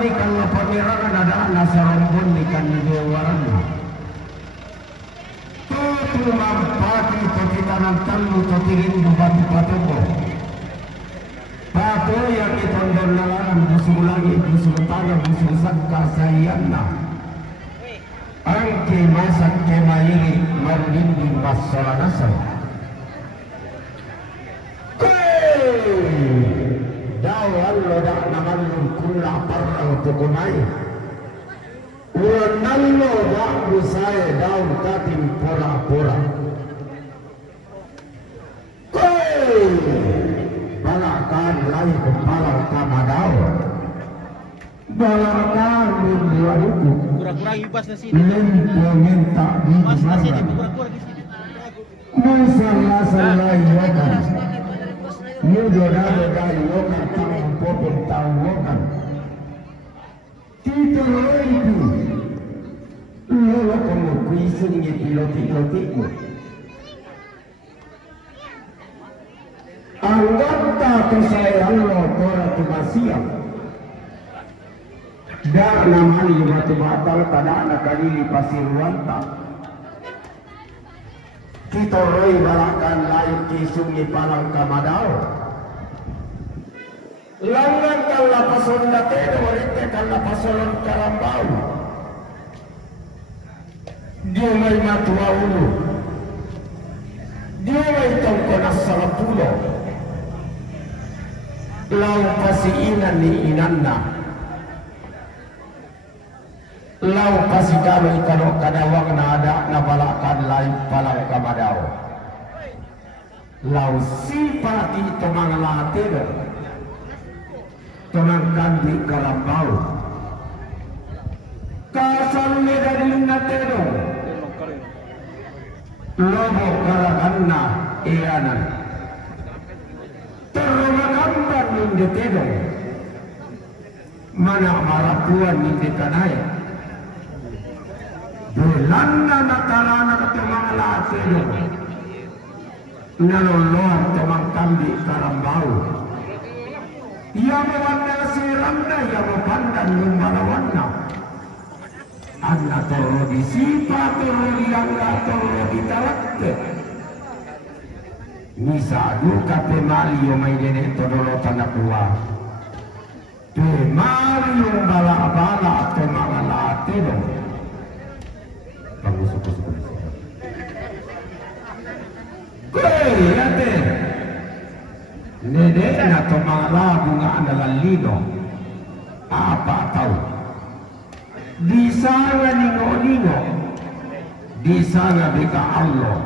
ni kalau pangeran ada nasarombon ni kan dewaran. Tu mampati to kita nantalu to tirin batu patuko. Pato yang itondol lalang busuk lagi busuk tanah busuk sakka sayana. Angke masak kemairi marindi masalah nasab. Daw allo da naman kulla parang tukunay. Ulanallo da busay daw kating pura-pura. Balakan lain kepalang kama daw. Balakan dua itu. Kurang-kurang ibas na sini. Lempo minta di Ibas na sini, mana. kurang-kurang di sini. Masalah yokan. Mudo dado dari yokan tangan popon tahu yokan. Tito itu. Lolo kamu kuisungnya piloti-pilotiku. Anggota kesaya Allah tora tumasiam. Dak namani batu batal pada anak kadili pasir wanta. Kita roi balakan lain kisungnya palang kamadao. Langan kala pason datero rite kala pasolon karambau. Dia may matua ulo. Dia may tongkonas salapulo. Lau pasiinan ni inanna. Lau pasikalo ikano kadawang na ada na balakan lain palang kamadao. Lau sipati ito mga latino. Tumangkan di karambau. Kasal ni dari natino. Lobo karakanna iyanan. Termagambar hindi tino. Mana marapuan hindi kanaya. Bulan na nakarana ka mga latino. Nalolohan tumang kambi karambau. Yamawan na si Ramda, yamapandan yung malawan na. Ang natoro di sipa, toro di angga, toro di tarakte. Misado ka pemali yung may dene todolotan na kuwa. Pemali yung bala-bala at mga latino. Pag-usok-usok. Kuy, ate! Nede na tumala bunga analalino. Apa tau? Di sana ningo-ningo. Di sana bika Allah.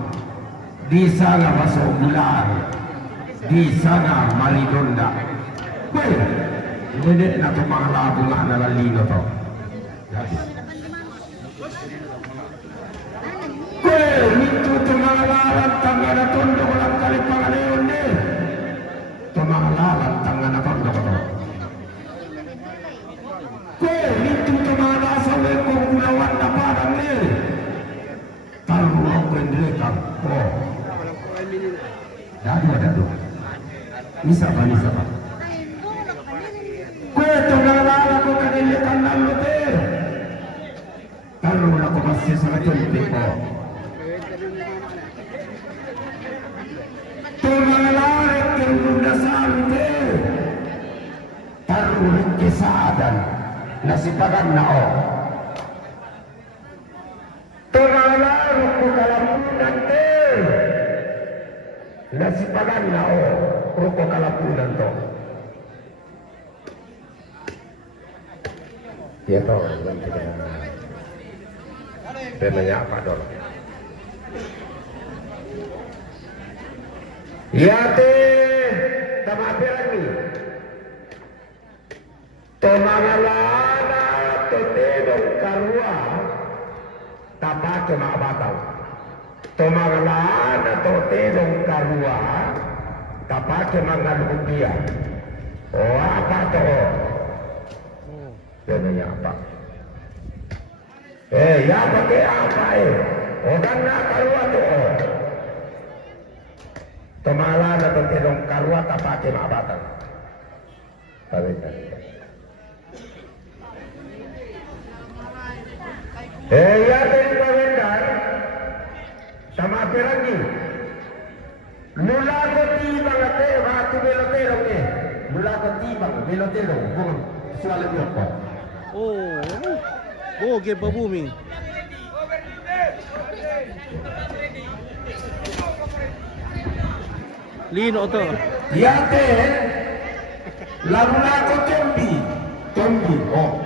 Di sana masobular. Di sana malidonda. Kuy, nede na tumala bunga analalino to. Itu tumangalalan tangan tondo kolang kali pangaleon ni. Tumangalalan tangan tondo ko. Itu tumangala sa weko kulawan na parang ni. Tarong ko hindi kang. Dado. Misa ba? Tumangala ko kanilitan ng lote. Tarong ako kasi sa katulipi ko. Tumalarik yung munasante. Tarulit kisaadan. Nasipagan na o. Tumalarik ko kalapunan te. Nasipagan na o. Ruko kalapunan to. Ya to. Temanya apa dong? Yate tamapirani tomangalana totedong karua tapake maabataw tomangalana totedong karua tapake mangalubia o apa to Yan apa ya pakai apa o ganna karua to Tumala na tong karwa tapake maabatan. Sabi ka. Ya dari pawendar sama apa lagi? Mula ko tibang ate, batu belotero ke. Mula ko tibang belotero, bukan soal apa. Oh, game booming. Lino to. Ya te, lalu ko tombi, oh.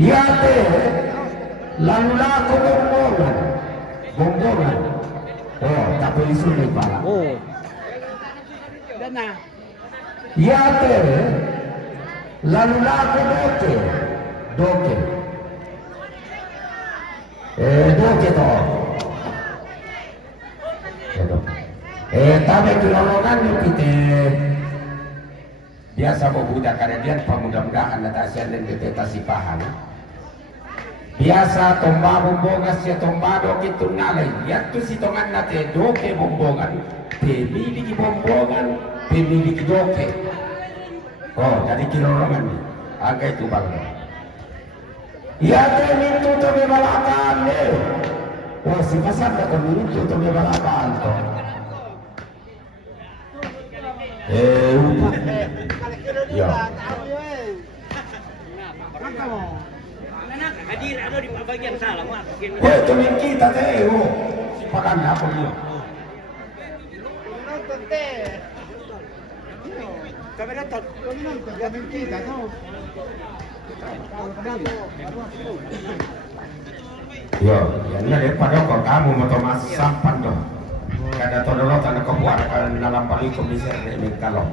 Ya te, lalu ko bombongan. Oh, tak boleh sulit pala. Oh. Dana. Ya te, lalu ko doke. Doke to. Tapi kilologan kita biasa pemuda karena dia pemuda-mudahan natasian dan detetasi paham. Biasa tomba bombongan si tomba doke tunalay. Yaitu si tongan nate doke bombongan. Pemiliki bombongan, pemiliki doke. Oh, jadi kilologan nih. Agak itu bangga. Ya mintu to bebalakan nih. Oh, si pasar tak mintu to bebalakan to. Ya. Hadir ada di bagian salah mak. Itu kita teh, sipakan apa dia? Kamera tot, nonton kita tuh. Ya, ini daripada kau kamu mau Thomas sampan dong. Kada todorot anak kebuat dalam paling komisi ini kalau.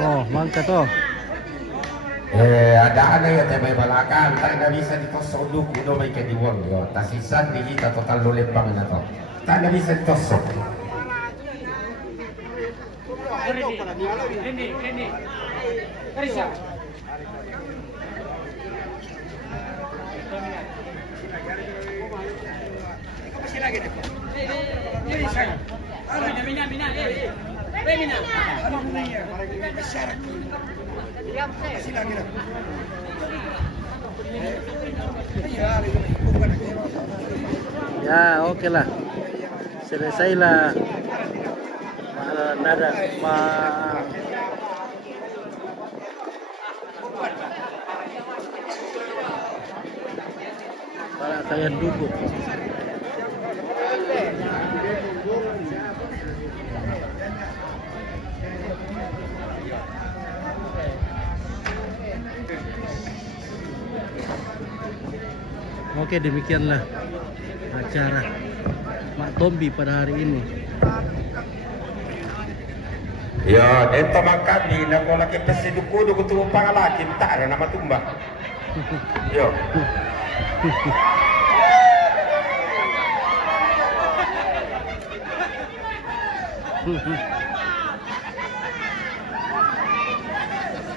Oh, mangka to. Ada ya tebe balakan, tak nggak bisa ditosok dulu, udah mereka dibuang yo. Tasisan di kita total lulembang na to. Tak nggak bisa ditosok. Ini. Karisa. Masih lagi deh. Ini saya. Mina. Mina. Masih lagi deh. Ya, oke lah. Selesailah. Nada kayak duduk. Oke, demikianlah acara Mak Tombi pada hari ini. Ya, ento makan di nako lagi pesiduku duku tumpang lagi tak ada nama tumbang. Yo.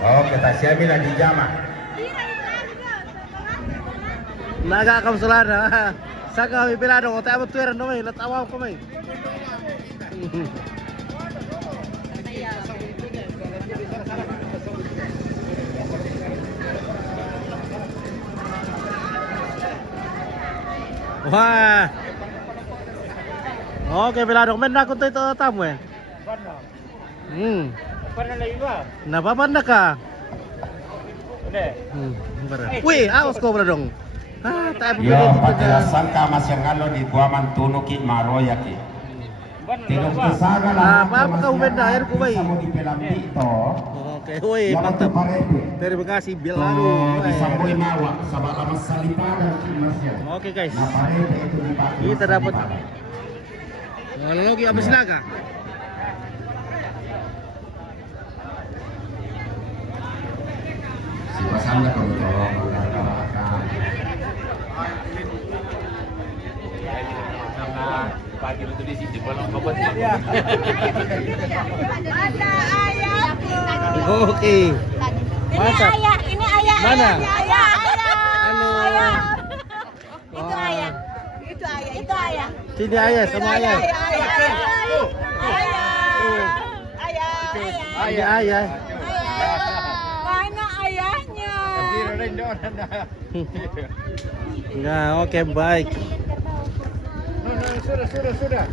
Oh, kita siapin lagi jama. Naga kam selana. Saka kami pilado ko tayo tuweran no may latawa ko may. Wah. Oke, pilado men na ko tayo tamu eh. Pernah lagi ba? Napapanda ka? Udah. Wih, awas ko bro dong. Tayo Yo, pada sangka mas yang ngalo di buaman tunukin maroya ki. Tidak kesaga lah. Apa kau benda air ku bay? Mau dipelam itu. Oke, wih, mantap. Terima kasih Bilado. Disambui mawa, sabak lama salipada masnya. Oke guys, Nah, parete itu dipakai. kita dapat lagi apa silaga? Si pasangnya kalau tolong pagi itu di sini belum ngobrol. Ada ayahku. Oke. Mantap. Ini ayah. Mana? Ini ayah. Halo. Ayah. Itu Wah. ayah. Itu ayah. Itu ayah. Sini ayah sama ayah. Ada ayah. Mana ayahnya? Nah, oke baik. Sudah.